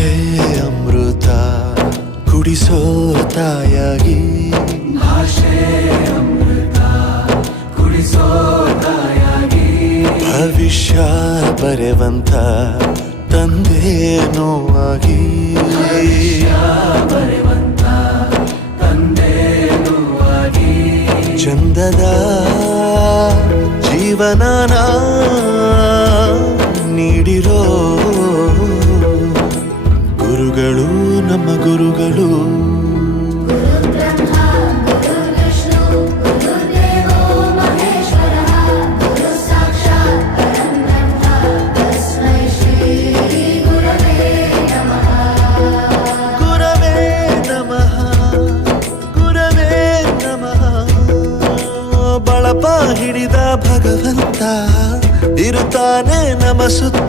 ಭಾಷೆ ಅಮೃತ ಕುಡಿಸೋ ತಾಯಾಗಿ, ಭಾಷೆ ಅಮೃತ ಕುಡಿಸೋ ತಾಯಾಗಿ, ಭವಿಷ್ಯ ಬರೆವಂತ ತಂದೆ ನೋವಾಗಿ, ಬರೆವಂತ ತಂದೆ ನೋವಾಗಿ, ಚಂದದ ಜೀವನನ ನೀಡಿರೋ ಗುರುಗಳು ನಮ್ಮ ಗುರುಗಳು. ಬಳಪ ಹಿಡಿದ ಭಗವಂತ ಇರುತ್ತಾನೆ ನಮ ಸುತ್ತ.